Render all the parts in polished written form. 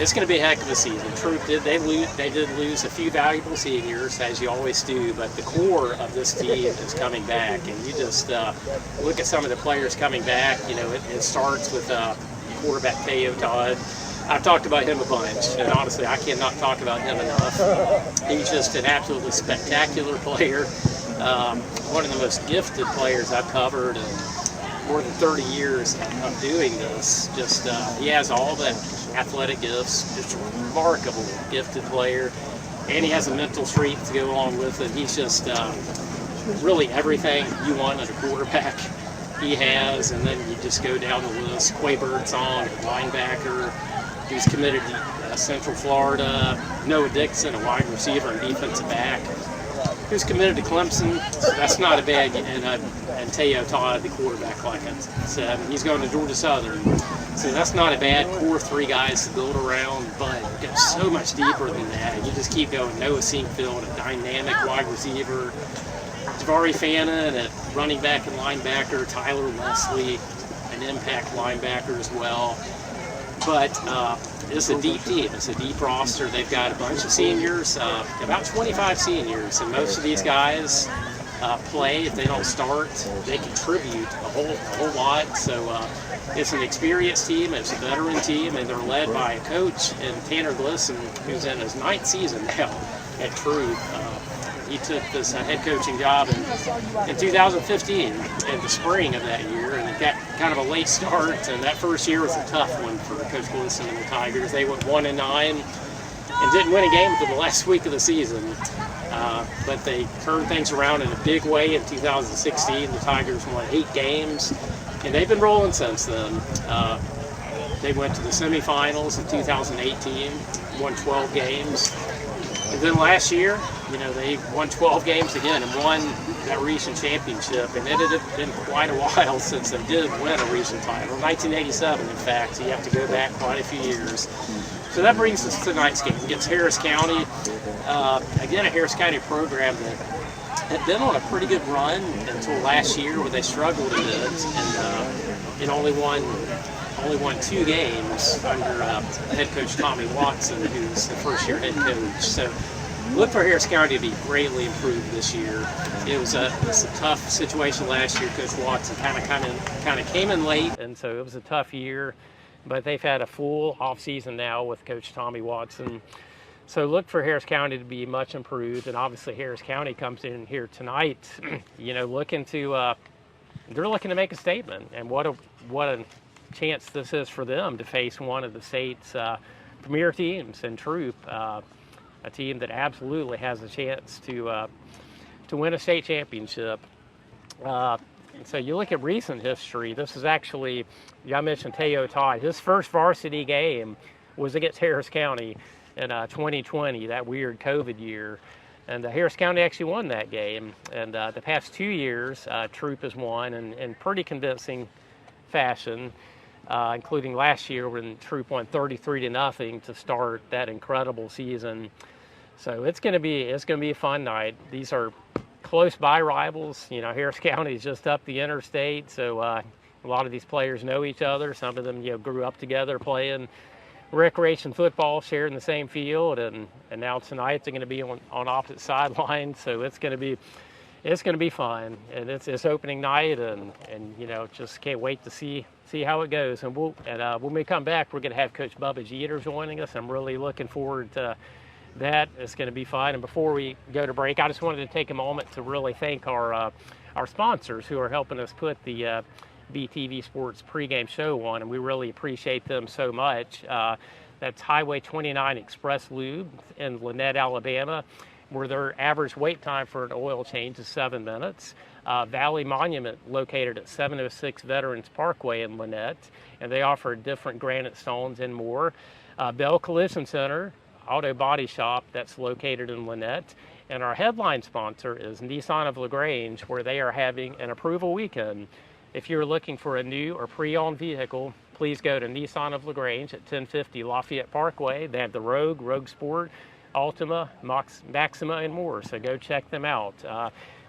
It's going to be a heck of a season. Troup did lose a few valuable seniors, as you always do, but the core of this team is coming back. And you just look at some of the players coming back. You know, it starts with quarterback Teo Todd. I've talked about him a bunch, and honestly, I cannot talk about him enough. He's just an absolutely spectacular player. One of the most gifted players I've covered in more than 30 years of doing this. Just he has all the athletic gifts, just a remarkable gifted player, and he has a mental streak to go along with it. He's just really everything you want in a quarterback he has, and then you just go down the list. Quay Birdsong, a linebacker, who's committed to Central Florida. Noah Dixon, a wide receiver and defensive back, who's committed to Clemson. So that's not a bad, and Teo Todd, the quarterback, like I said, he's going to Georgia Southern. So that's not a bad core 3 guys to build around, but it goes so much deeper than that. You just keep going. Noah Sinkfield, a dynamic wide receiver. Javari Fannin at running back and linebacker. Tyler Leslie, an impact linebacker as well. But it's a deep team. It's a deep roster. They've got a bunch of seniors, about 25 seniors, and most of these guys play. If they don't start, they contribute a whole lot. So it's an experienced team. It's a veteran team, and they're led by a coach in Tanner Glisson, who's in his 9th season now at Troup. He took this head coaching job in 2015, in the spring of that year, and it got kind of a late start. And that first year was a tough one for Coach Glisson and the Tigers. They went 1-9 and didn't win a game until the last week of the season. But they turned things around in a big way in 2016. The Tigers won 8 games, and they've been rolling since then. They went to the semifinals in 2018, won 12 games. And then last year, you know, they won 12 games again and won that region championship. And it had been quite a while since they did win a region title. 1987, in fact. So you have to go back quite a few years. So that brings us to tonight's game against Harris County. Again, a Harris County program that had been on a pretty good run until last year, where they struggled a bit and only won 2 games under head coach Tommy Watson, who's the first-year head coach. So look for Harris County to be greatly improved this year. It was a tough situation last year. Coach Watson kind of came in late, and so it was a tough year. But they've had a full off-season now with Coach Tommy Watson. So look for Harris County to be much improved, and obviously Harris County comes in here tonight, you know, they're looking to make a statement, and what a chance this is for them to face one of the state's premier teams in Troup, a team that absolutely has a chance to win a state championship. So you look at recent history. This is actually, I mentioned Teo Todd. His first varsity game was against Harris County in 2020, that weird COVID year. And Harris County actually won that game. And the past 2 years, Troup has won in pretty convincing fashion. Including last year when Troup won 33-0 to start that incredible season. So it's going to be a fun night. These are close by rivals. You know, Harris County is just up the interstate, so a lot of these players know each other. Some of them, you know, grew up together playing recreation football, sharing the same field, and now tonight they're going to be on opposite sidelines. So it's going to be fun, and it's opening night, and you know, just can't wait to see how it goes. And when we come back, we're going to have Coach Bubba Jeter joining us. I'm really looking forward to that. It's going to be fun. And before we go to break, I just wanted to take a moment to really thank our sponsors who are helping us put the Beetv Sports pregame show on, and we really appreciate them so much. That's Highway 29 Express Lube in Lynette, Alabama, where their average wait time for an oil change is 7 minutes. Valley Monument, located at 706 Veterans Parkway in Lynette, and they offer different granite stones and more. Bell Collision Center, auto body shop, that's located in Lynette. And our headline sponsor is Nissan of Lagrange, where they are having an approval weekend. If you're looking for a new or pre-owned vehicle, please go to Nissan of Lagrange at 1050 Lafayette Parkway. They have the Rogue Sport, Altima, Maxima, and more, so go check them out.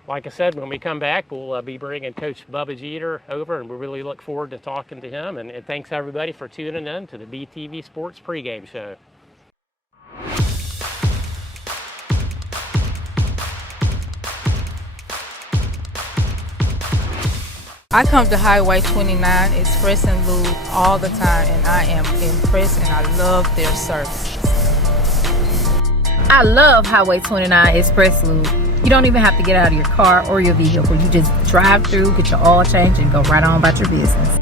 like I said, when we come back, we'll be bringing Coach Bubba Jeter over, and we really look forward to talking to him. And thanks everybody for tuning in to the Beetv Sports Pregame Show. I come to Highway 29 Express and Lube all the time, and I am impressed and I love their service. I love Highway 29 Express Lube. You don't even have to get out of your car or your vehicle. You just drive through, get your oil change, and go right on about your business.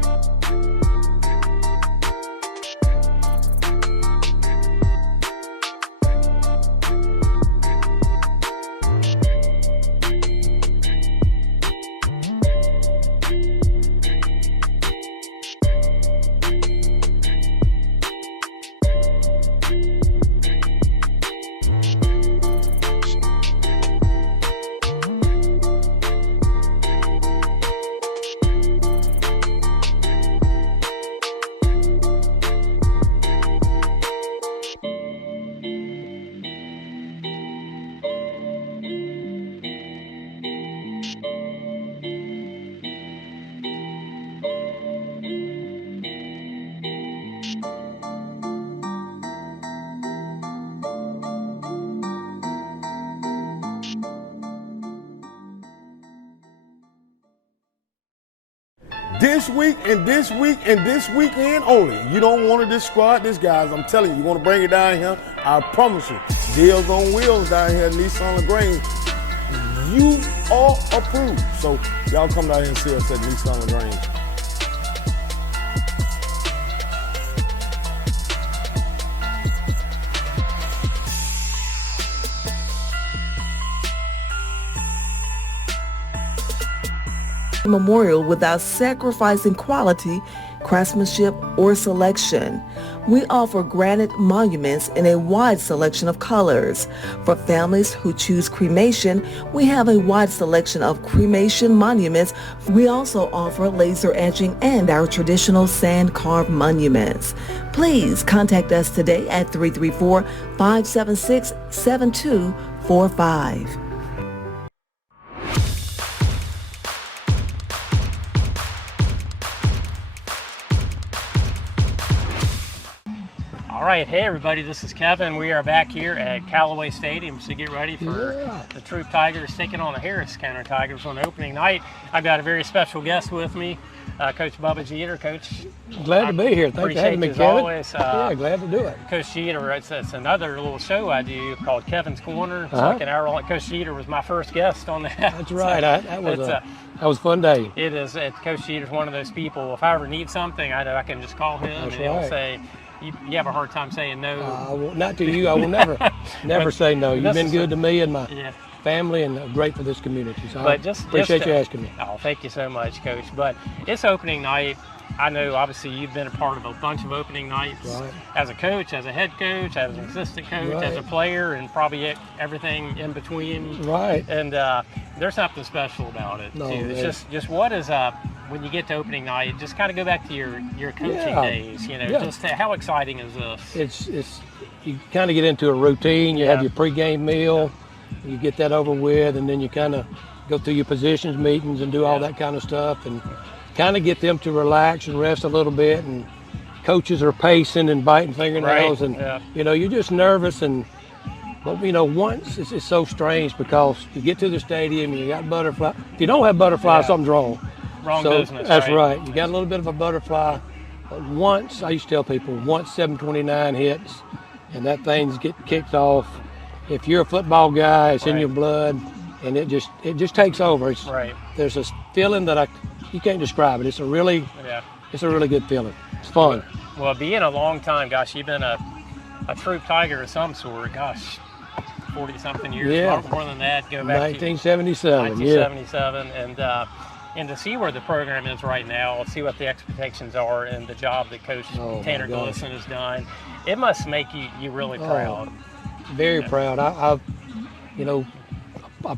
This week and this week and this weekend only. You don't want to discard this, guys. I'm telling you, you want to bring it down here. I promise you. Deals on wheels down here at Nissan Lagrange. You are approved. So y'all come down here and see us at Nissan Lagrange. Memorial without sacrificing quality, craftsmanship, or selection. We offer granite monuments in a wide selection of colors. For families who choose cremation, we have a wide selection of cremation monuments. We also offer laser etching and our traditional sand carved monuments. Please contact us today at 334-576-7245. All right, hey everybody, this is Kevin. We are back here at Callaway Stadium to get ready for the Troup Tigers taking on the Harris County Tigers on opening night. I've got a very special guest with me, Coach Bubba Jeter. Coach, glad to be here. Thanks for having me, Kevin. Always. Yeah, glad to do it. Coach Jeter, it's another little show I do called Kevin's Corner. It's like an hour long. Coach Jeter was my first guest on that. That's right. That was a fun day. It is. Coach Jeter's one of those people. If I ever need something, I know I can just call him and he'll say. You have a hard time saying no. Not to you. I will never say no. You've been good to me and my family, and great for this community. So I appreciate you asking me. Oh, thank you so much, Coach. But it's opening night. I know, obviously, you've been a part of a bunch of opening nights as a coach, as a head coach, as an assistant coach, as a player, and probably everything in between. Right. And there's something special about it, too. It's just what is when you get to opening night, just kind of go back to your coaching days, just how exciting is this? It's you kind of get into a routine. You have your pregame meal, you get that over with, and then you kind of go through your positions meetings and do all that kind of stuff, and kind of get them to relax and rest a little bit. And coaches are pacing and biting fingernails, and you're just nervous. But once it's so strange because you get to the stadium and you got butterfly. If you don't have butterfly, something's wrong. Wrong business. That's right. You got a little bit of a butterfly. But once, I used to tell people, once 729 hits and that thing's get kicked off, if you're a football guy, it's in your blood, and it just takes over. There's a feeling that you can't describe it. It's a really good feeling. It's fun. Well, being a long time, gosh, you've been a Troup Tiger of some sort. Gosh, 40-something years, more than that. Go back 1977. to 1977, and to see where the program is right now, see what the expectations are, and the job that Coach Tanner Gillison has done, it must make you really proud. Very proud. I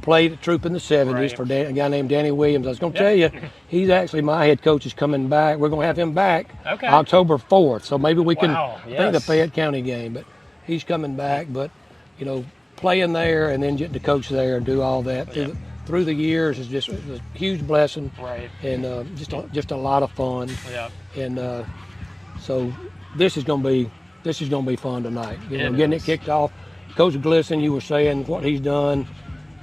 played at Troup in the 70s for a guy named Danny Williams. I was going to tell you, he's actually my head coach is coming back. We're going to have him back October 4th, so maybe we can think the Fayette County game, but he's coming back. But, playing there and then getting to coach there and do all that through through the years is just a huge blessing. Right. And just a lot of fun. Yeah. And so this is going to be fun tonight. Getting it kicked off. Coach Glisson, you were saying what he's done.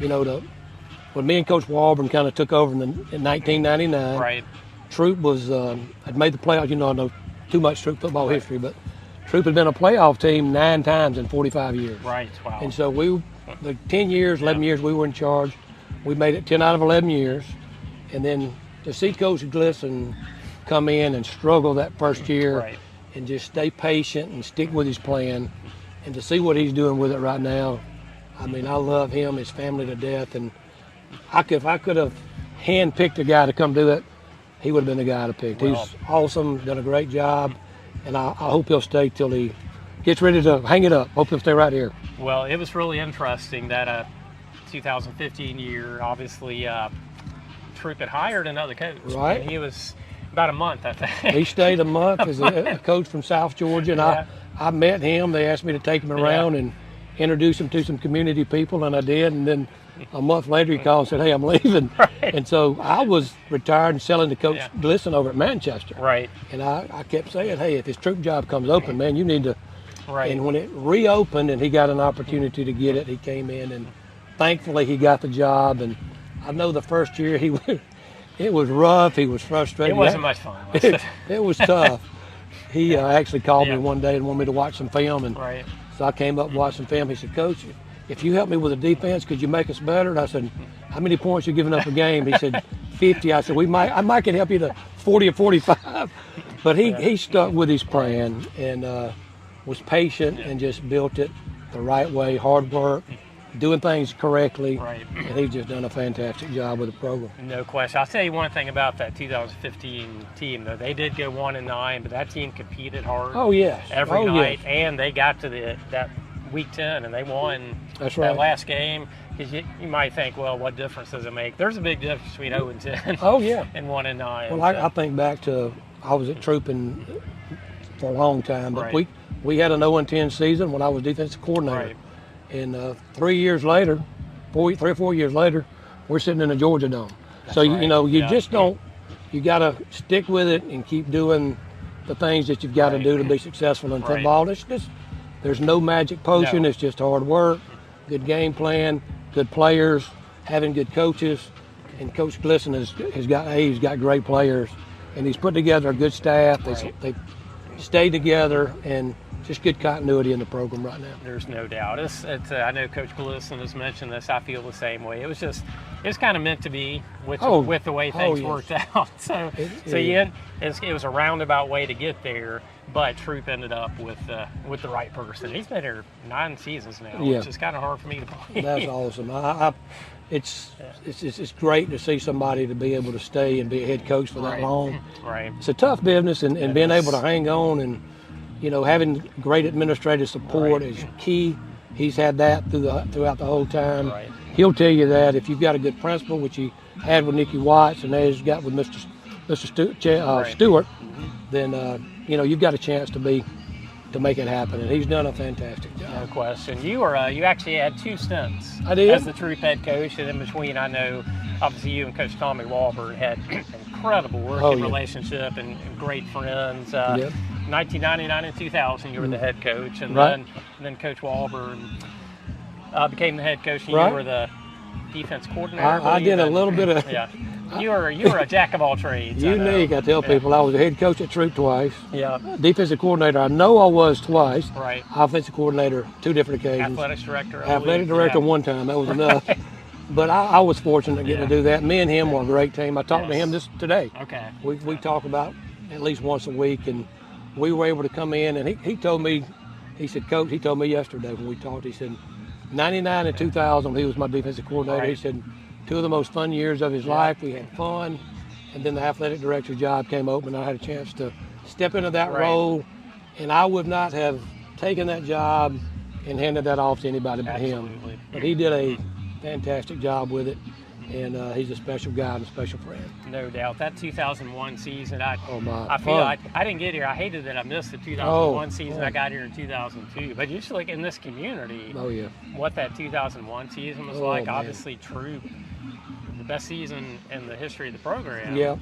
When me and Coach Walburn kind of took over in 1999. Right. Troup had made the playoffs. I know too much Troup football history, but Troup had been a playoff team 9 times in 45 years. Right. Wow. And so the 10 years, 11 years we were in charge, we made it 10 out of 11 years. And then to see Coach Glisson come in and struggle that first year and just stay patient and stick with his plan, and to see what he's doing with it right now, I mean, I love him, his family to death. And if I could have handpicked a guy to come do it, he would have been the guy to pick. Well, he's awesome, done a great job, and I hope he'll stay till he gets ready to hang it up. Hope he'll stay right here. Well, it was really interesting that 2015 year, obviously, Troup had hired another coach. Right. And he was about a month, I think. He stayed a month as a coach from South Georgia, and I met him. They asked me to take him around and introduce him to some community people, and I did. And then a month later, he called and said, "Hey, I'm leaving." Right. And so I was retired and selling to Coach Glisson over at Manchester. Right. And I kept saying, "Hey, if his Troup job comes open, man, you need to." Right. And when it reopened and he got an opportunity to get it, he came in, and thankfully he got the job. And I know the first year it was rough. He was frustrated. It wasn't much fun. Was it? It was tough. He actually called me one day and wanted me to watch some film, and so I came up and watched some film. He said, "Coach, if you help me with the defense, could you make us better?" And I said, "How many points you giving up a game?" He said, 50. I said, I might can help you to 40 or 45. But he stuck with his plan and was patient and just built it the right way, hard work, doing things correctly. Right. And he's just done a fantastic job with the program. No question. I'll tell you one thing about that 2015 team, though. They did go 1-9, but that team competed hard. Oh, yes. Every night, and they got to that week 10, and they won that last game. Because you might think, well, what difference does it make? There's a big difference between 0-10 oh, yeah. and 1-9. Well, I think back to I was at Troup for a long time, but we had an 0-10 season when I was defensive coordinator. Right. And 3 years later, 3 or 4 years later, we're sitting in the Georgia Dome. So, you just don't, you got to stick with it and keep doing the things that you've got to do to be successful in football. There's no magic potion. No. It's just hard work, good game plan, good players, having good coaches. And Coach Glisson he's got great players, and he's put together a good staff. They stay together, and just good continuity in the program right now. There's no doubt. I know Coach Glisson has mentioned this. I feel the same way. It was kind of meant to be with the way things worked out. So it was a roundabout way to get there, but Troup ended up with the right person. He's been here 9 seasons now, which is kind of hard for me to believe. That's awesome. It's great to see somebody to be able to stay and be a head coach for that long. Right. It's a tough business, and being able to hang on and having great administrative support is key. He's had that throughout the whole time. Right. He'll tell you that if you've got a good principal, which he had with Nicky Watts and has got with Mr. Stewart, then you've got a chance to make it happen. And he's done a fantastic job. No question. You actually had 2 stints as the Troup head coach, and in between, I know obviously you and Coach Tommy Walburn had incredible working relationship and great friends. 1999 and 2000, you were the head coach, and then Coach Walburn became the head coach, and you were the defense coordinator. I did a little bit of. Yeah, you were a jack of all trades. Unique, I tell people. I was a head coach at Troup twice. Yeah. Defensive coordinator, I know I was twice. Right. Offensive coordinator, 2 different occasions. Athletics director. Athletic director one time. That was enough. But I was fortunate to get to do that. Me and him were a great team. I talked to him today. Okay. We talk about at least once a week, and we were able to come in, and he told me, he said, Coach, he told me yesterday when we talked, he said, 99 and 2000, he was my defensive coordinator. He said, 2 of the most fun years of his life. We had fun, and then the athletic director job came open, and I had a chance to step into that role, and I would not have taken that job and handed that off to anybody but him. But he did a fantastic job with it, and he's a special guy and a special friend. No doubt. That 2001 season, I feel fun. I didn't get here. I hated that I missed the 2001 season. I got here in 2002. But just like in this community, what that 2001 season was like, obviously Troup best season in the history of the program. Yeah.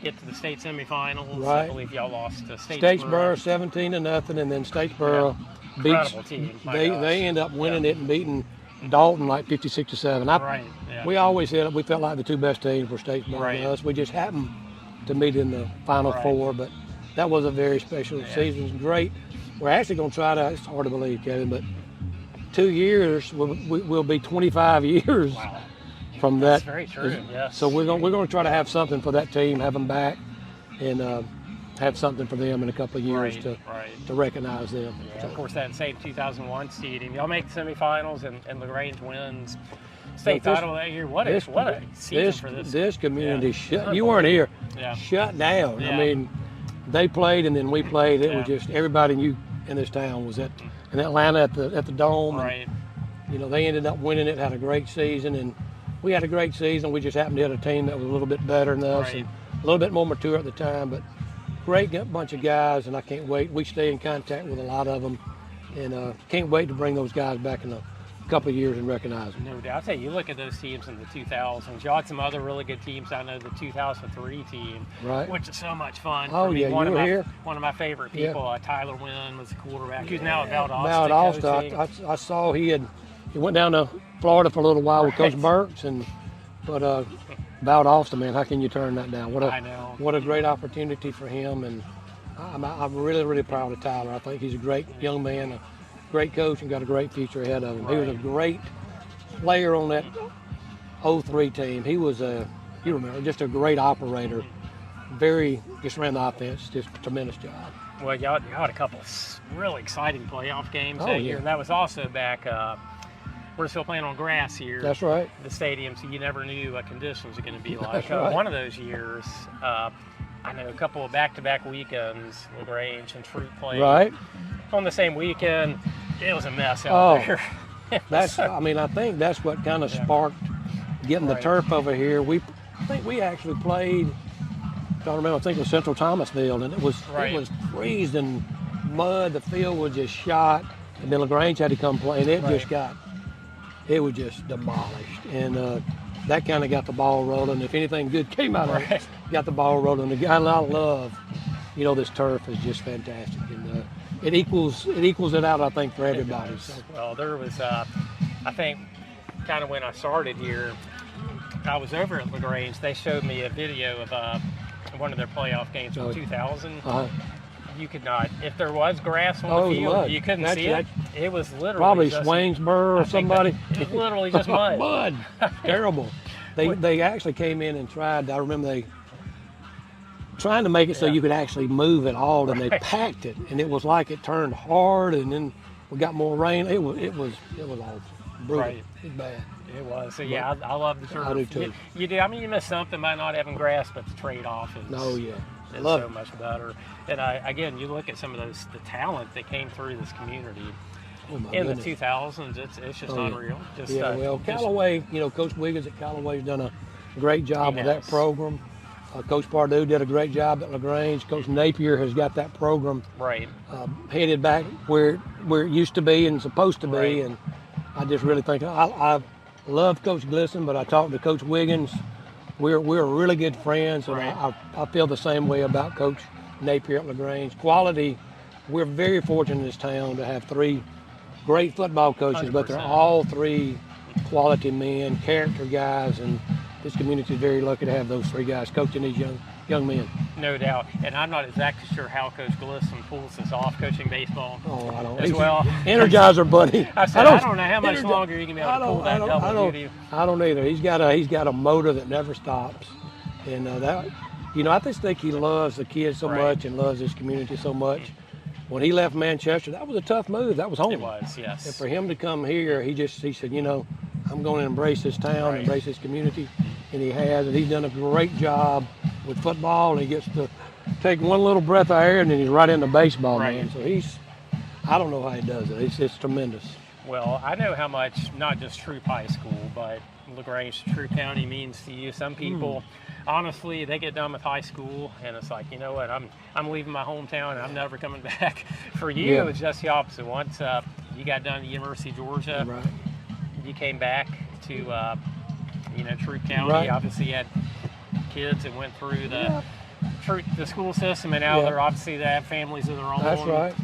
Get to the state semifinals. Right. I believe y'all lost to Statesboro 17-0, and then Statesboro beats. Incredible team. They end up winning it and beating Dalton like 56-7. Right. Yeah. We always said we felt like the two best teams were Statesboro and us. We just happened to meet in the Final Four, but that was a very special season. It was great. We're actually going to try to. It's hard to believe, Kevin, but 2 years will be 25 years. Wow. From that. That's very true. Yes. So we're going to try to have something for that team, have them back, and have something for them in a couple of years to recognize them. Yeah, of course, that same 2001 seeding. Y'all make the semifinals, and Lagrange wins state title that year. What a season for this. This community shut. You weren't here. Yeah. Shut down. Yeah. I mean, they played and then we played. It was just everybody in this town was in Atlanta at the Dome. Right. And, they ended up winning it. Had a great season and. We had a great season. We just happened to hit a team that was a little bit better than us and a little bit more mature at the time. But great bunch of guys, and I can't wait. We stay in contact with a lot of them, and can't wait to bring those guys back in a couple of years and recognize them. No doubt. I'll tell you look at those teams in the 2000s. You had some other really good teams. I know the 2003 team, which is so much fun. Oh, yeah, you were here. One of my favorite people, Tyler Wynn, was the quarterback. He's now at Valdosta. I saw he went down to Florida for a little while with Coach Burks, but Valdosta, man, how can you turn that down? What a great opportunity for him, and I'm really, really proud of Tyler. I think he's a great young man, a great coach, and got a great future ahead of him. He was a great player on that 03 team. He was you remember, just a great operator. Just ran the offense, just a tremendous job. Well, y'all had a couple really exciting playoff games that year, and that was also back. We're still playing on grass here. That's right. The stadium, so you never knew what conditions were going to be like. That's right. One of those years, I know a couple of back-to-back weekends, Lagrange and Troup played on the same weekend. It was a mess out there. I think that's what kind of sparked getting the turf over here. I think we actually played. I think it was Central Thomasville, and it was freezing mud. The field was just shot, and then Lagrange had to come play, and it was just demolished, and that kind of got the ball rolling. If anything good came out of it, got the ball rolling. The guy I love, this turf is just fantastic, and it equals it out, I think, for everybody. So. Well, there was, I think, kind of when I started here, I was over at Lagrange. They showed me a video of one of their playoff games from 2000. You could not, if there was grass on the field, you couldn't see it. It was literally probably Swainsboro or somebody. It was literally just mud. Mud. Terrible. They actually came in and tried. I remember trying to make it so you could actually move it all, and they packed it, and it was like it turned hard, and then we got more rain. It was all brutal. It was bad. It was. So yeah, I love the turf. I do too. You do. I mean, you miss something by not having grass, but the trade-off is. It's so much better. And again, you look at some of the talent that came through this community in the 2000s. It's just unreal. Callaway, Coach Wiggins at Callaway's done a great job with that program. Coach Pardue did a great job at Lagrange. Coach Napier has got that program headed back where it used to be and supposed to be. And I just really think I love Coach Glisson, but I talked to Coach Wiggins. We're really good friends, and I feel the same way about Coach Napier at Lagrange. Quality, we're very fortunate in this town to have three great football coaches, 100%. But they're all three quality men, character guys, and this community is very lucky to have those three guys coaching these young men. No doubt. And I'm not exactly sure how Coach Glisson pulls this off, coaching baseball. Oh, I don't. As well. Energizer, buddy. I don't know how much longer you can be able to pull that double duty. I don't either. He's got a motor that never stops, and I just think he loves the kids so much and loves this community so much. When he left Manchester, that was a tough move. That was home. It was, yes. And for him to come here, he said, I'm going to embrace this town, embrace this community, and he has, and he's done a great job with football, and he gets to take one little breath of air, and then he's right into baseball, man. So I don't know how he does it. It's tremendous. Well, I know how much, not just Troup High School, but Lagrange, Troup County means to you. Some people, honestly, they get done with high school, and it's like, you know what, I'm leaving my hometown, and I'm never coming back. For you, it's just the opposite. Once you got done at the University of Georgia, you came back to Troup County Right. obviously had kids that went through the school system, and now they're obviously they have families of their own. That's right.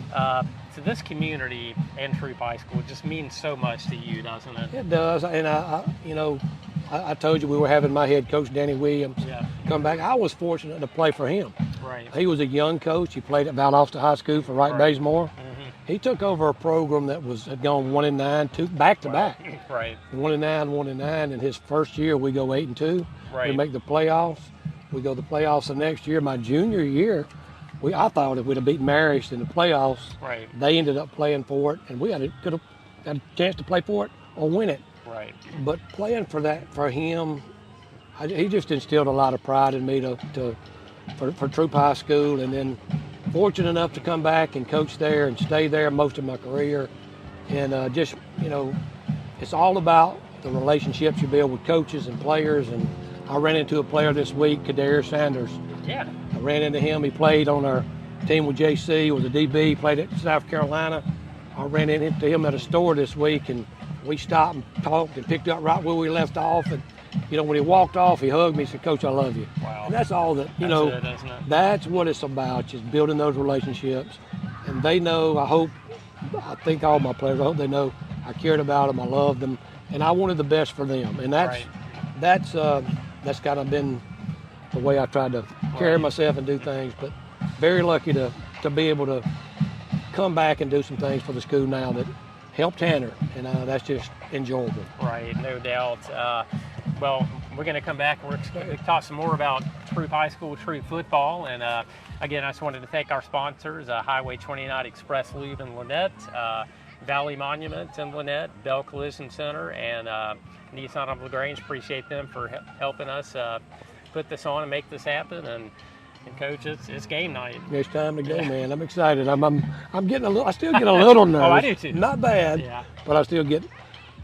So this community and Troup High School just means so much to you, doesn't it? It does, and I told you we were having my head coach Danny Williams come back. I was fortunate to play for him. Right. He was a young coach. He played at Valdosta High School for Wright Bazemore. He took over a program that had gone 1-9, back to back. Right. 1-9, and his first year we go 8-2. Right. We make the playoffs. We go to the playoffs the next year. My junior year, I thought if we'd have beaten Marist in the playoffs, they ended up playing for it, and we could have had a chance to play for it or win it. Right. But playing for him, he just instilled a lot of pride in me for Troup High School, and then fortunate enough to come back and coach there and stay there most of my career. And it's all about the relationships you build with coaches and players. And I ran into a player this week, Kader Sanders. Yeah. I ran into him. He played on our team with JC, was a DB, played at South Carolina. I ran into him at a store this week, and we stopped and talked and picked up right where we left off. And when he walked off, he hugged me and said, "Coach, I love you." Wow. And that's all that, That's it, isn't it? That's what it's about, just building those relationships. And they know, I think all my players, I hope they know I cared about them, I loved them, and I wanted the best for them. And that's kind of been the way I tried to carry myself and do things. But very lucky to be able to come back and do some things for the school now that help Tanner, and that's just enjoyable. Right, no doubt. Well, we're going to come back and we're going to talk some more about Troup High School, Troup football. And again, I just wanted to thank our sponsors, Highway 29 Express Lube in Lynette, Valley Monument in Lynette, Bell Collision Center, and Nissan of Lagrange. Appreciate them for helping us put this on and make this happen. And Coach, it's game night. It's time to go, man. I'm excited. I'm getting I still get a little nervous. Oh, I do too. Not bad, but I still get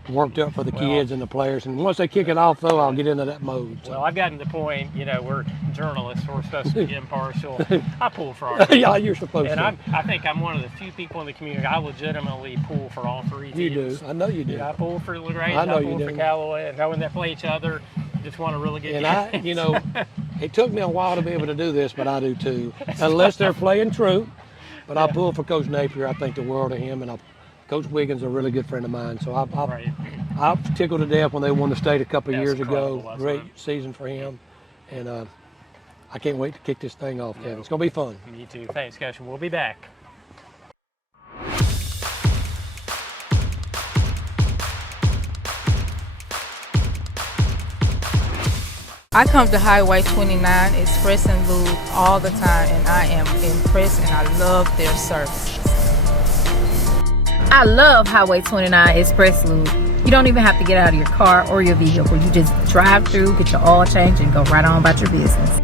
worked up for the kids and the players. And once they kick it off, though, I'll get into that mode. So. Well, I've gotten to the point, we're journalists. We're supposed to be impartial. I pull for our team. Yeah, you're supposed and to. I think I'm one of the few people in the community. I legitimately pull for all three teams. You do. I know you do. I pull for Lagrange. I know I pull you for do. Callaway. And knowing they play each other, just want to really get. And it took me a while to be able to do this, but I do too. Unless they're playing Troup. But I pull for Coach Napier. I think the world of him, and Coach Wiggins is a really good friend of mine. So I tickled to death when they won the state a couple of years ago. Great season for him, and I can't wait to kick this thing off, Kevin. It's gonna be fun. Me too. Thanks, Coach. We'll be back. I come to Highway 29 Express and Lube all the time, and I am impressed, and I love their services. I love Highway 29 Express Lube. You don't even have to get out of your car or your vehicle. You just drive through, get your oil change, and go right on about your business.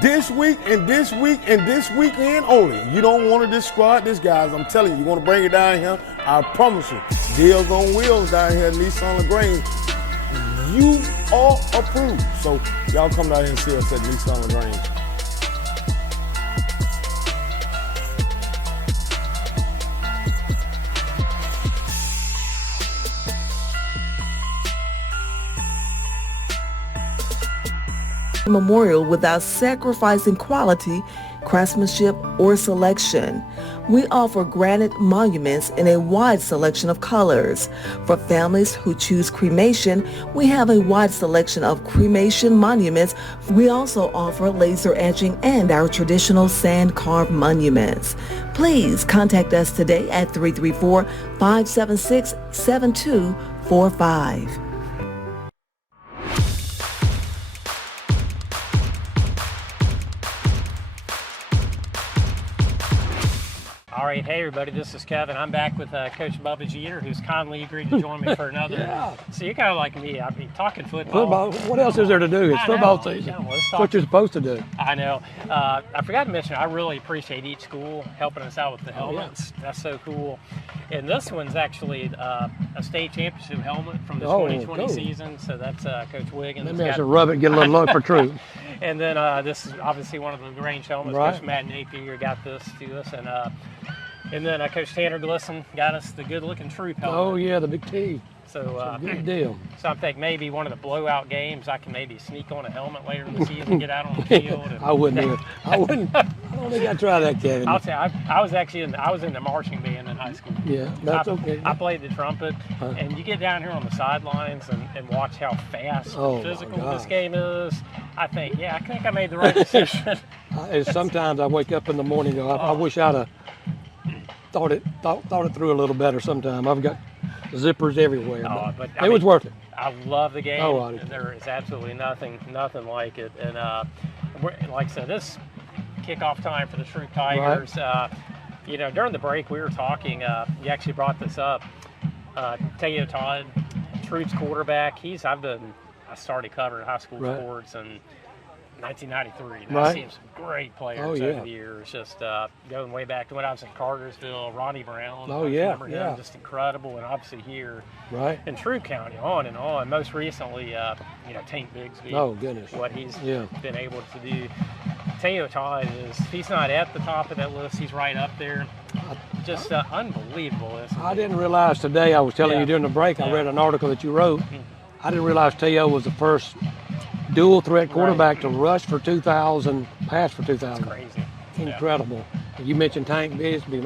This week and this week and this weekend only. You don't want to discard this, guys. I'm telling you, you want to bring it down here. I promise you. Deals on wheels down here at Nissan Lagrange. You are approved. So y'all come down here and see us at Nissan Lagrange. Memorial without sacrificing quality, craftsmanship, or selection. We offer granite monuments in a wide selection of colors. For families who choose cremation, we have a wide selection of cremation monuments. We also offer laser etching and our traditional sand-carved monuments. Please contact us today at 334-576-7245. All right, hey everybody, this is Kevin. I'm back with Coach Bubba Jeter, who's kindly agreed to join me for another. Yeah. So you're kind of like me. I mean, talking football. What else is there to do? It's football season. Let's What you're supposed to do. I know. I forgot to mention, I really appreciate each school helping us out with the helmets. Yeah. That's so cool. And this one's actually a state championship helmet from the 2020 cool. season. So that's Coach Wiggins. Let me have to rub it and get a little look for Troup. And then this is obviously one of the Lagrange helmets. Right. Coach Matt Napier got this to us. And then Coach Tanner Glisson got us the good-looking Troup helmet. Oh, yeah, the big T. So Good deal. So I think maybe one of the blowout games, I can maybe sneak on a helmet later in the season and get out on the field. And I wouldn't. I don't think I'd try that, Kevin. I'll tell you, I was actually in the marching band in high school. Yeah, that's okay. I played the trumpet, and you get down here on the sidelines and watch how fast and physical this game is. I think I made the right decision. Sometimes I wake up in the morning and go, I wish I'd have thought it through a little better sometime. I've got zippers everywhere. But it was worth it. I love the game. Oh, I do. There is absolutely nothing like it. And like I said, this kickoff time for the Troup Tigers. Right. During the break we were talking. You actually brought this up. Teo Todd, Troup's quarterback. I started covering high school sports in 1993. And I've seen some great players over the years. Just going way back to when I was in Cartersville, Ronnie Brown. I remember him, just incredible, and obviously here in Troup County, on and on. Most recently, Tank Bigsby. Oh goodness, what he's been able to do. Teo Todd he's not at the top of that list. He's right up there. Just unbelievable. I didn't realize today. I was telling you during the break. I read an article that you wrote. I didn't realize Teo was the first dual threat quarterback to rush for 2,000, pass for 2,000. That's crazy. Incredible. You mentioned Tank Bigsby.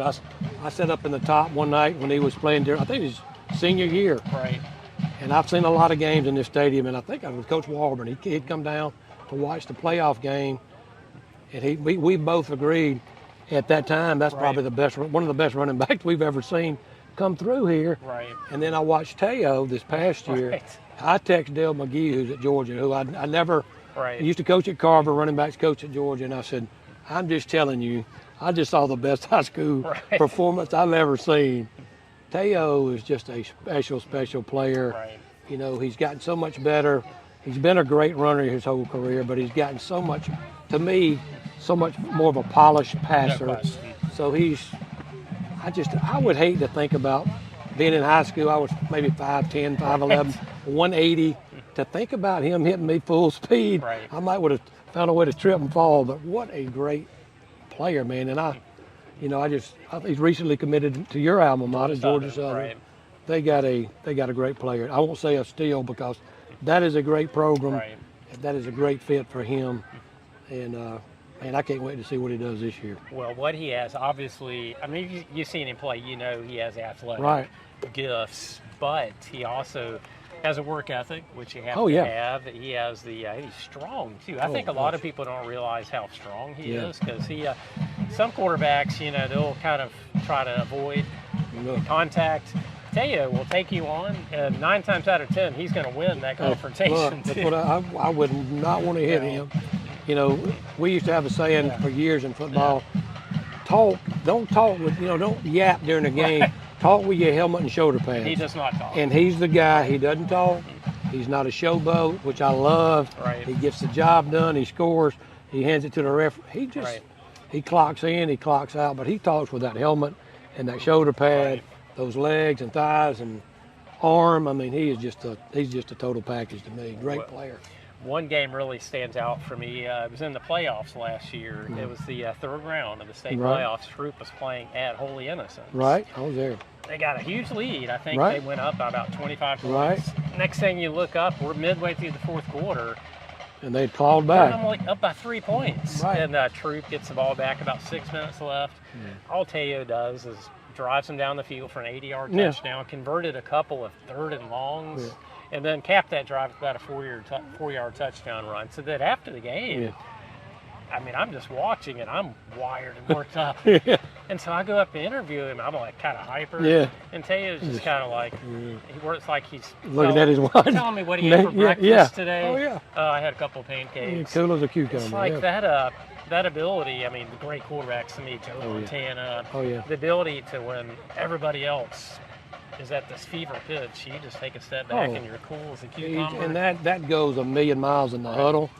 I sat up in the top one night when he was playing I think his senior year. Right. And I've seen a lot of games in this stadium, and I think I was Coach Warburton. He'd come down to watch the playoff game, and we both agreed at that time that's probably one of the best running backs we've ever seen come through here. Right. And then I watched Teo this past year. Right. I texted Dale McGee, who's at Georgia, who I never used to coach at Carver, running backs coach at Georgia, and I said, I'm just telling you, I just saw the best high school performance I've ever seen. Teo is just a special player. Right. He's gotten so much better. He's been a great runner his whole career, but he's gotten so much more of a polished passer. No question. So I would hate to think about being in high school. I was maybe 5'10", 5'11", 180. To think about him hitting me full speed, I might would have found a way to trip and fall. But what a great player, man! And he's recently committed to your alma mater, Georgia Southern. Right. They got a great player. I won't say a steal because that is a great program. Right. That is a great fit for him, and man, I can't wait to see what he does this year. Well, what he has, obviously, I mean, you've seen him play. He has athletic gifts, but he also has a work ethic, which you have to have. He has he's strong too. I think a lot of people don't realize how strong he is because some quarterbacks, they'll kind of try to avoid contact. Teo will take you on, and 9 times out of 10, he's going to win that confrontation. That's what I would not want to hit him. We used to have a saying for years in football: don't talk with, don't yap during the game. Talk with your helmet and shoulder pads. He does not talk. And he's the guy. He doesn't talk. He's not a showboat, which I love. Right. He gets the job done. He scores. He hands it to the referee. He clocks in. He clocks out. But he talks with that helmet and that shoulder pad, those legs and thighs and arm. I mean, he's just a total package to me. Great player. One game really stands out for me. It was in the playoffs last year. It was the third round of the state playoffs. Troup was playing at Holy Innocents. Right, I was there. They got a huge lead. I think they went up by about 25 points. Next thing you look up, we're midway through the fourth quarter, And they clawed And back. I'm like up by 3 points. Right. And Troup gets the ball back about 6 minutes left. All Teo does is drives him down the field for an 80-yard touchdown, converted a couple of 3rd and longs, and then capped that drive with about a 4-yard touchdown run. So that after the game, I mean, I'm just watching and I'm wired and worked up. And so I go up to interview him. I'm like kind of hyper. Yeah. And Teo's just kind of like, he works like he's Looking at his watch. telling me what he ate for breakfast today. Oh, yeah. I had a couple of pancakes. Cool as a cucumber. It's like that ability. I mean, the great quarterbacks to me, Joe Montana. Oh, yeah. The ability to, when everybody else is at this fever pitch, you just take a step back and you're cool as a cucumber. And that goes a million miles in the huddle.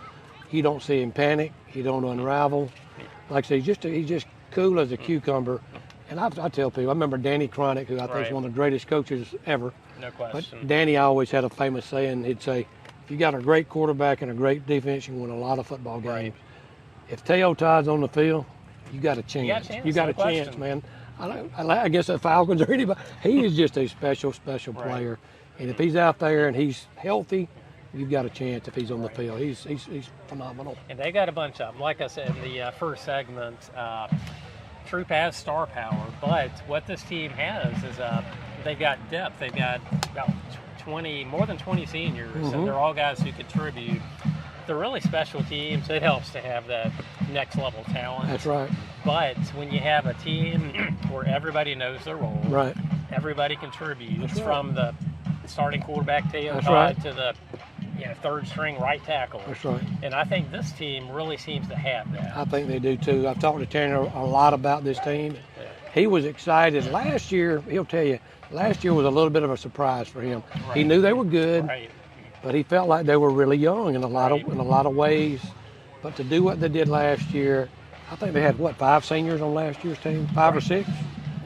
You don't see him panic. He don't unravel. Like I say, he's just cool as a cucumber. And I tell people, I remember Danny Cronick, who I think is one of the greatest coaches ever. No question. But Danny always had a famous saying. He'd say, if you got a great quarterback and a great defense, you win a lot of football games. Right. If Teo Todd's on the field, you got a chance. You got a chance, man. I guess the Falcons or anybody, he is just a special player. And if he's out there and he's healthy, you've got a chance if he's on the field. He's phenomenal. And they got a bunch of them. Like I said in the first segment, Troup has star power, but what this team has is they've got depth. They've got about more than 20 seniors, and they're all guys who contribute. They're really special teams. It helps to have that next level talent. That's right. But when you have a team where everybody knows their role, Right. everybody contributes, That's right. from the starting quarterback Teo That's Todd right. to the third string right tackle. That's right. And I think this team really seems to have that. I think they do too. I've talked to Tanner a lot about this team. He was excited. Last year, he'll tell you, last year was a little bit of a surprise for him. Right. He knew they were good, Right. but he felt like they were really young in a lot of ways. But to do what they did last year, I think they had 5 seniors on last year's team, 5 or 6.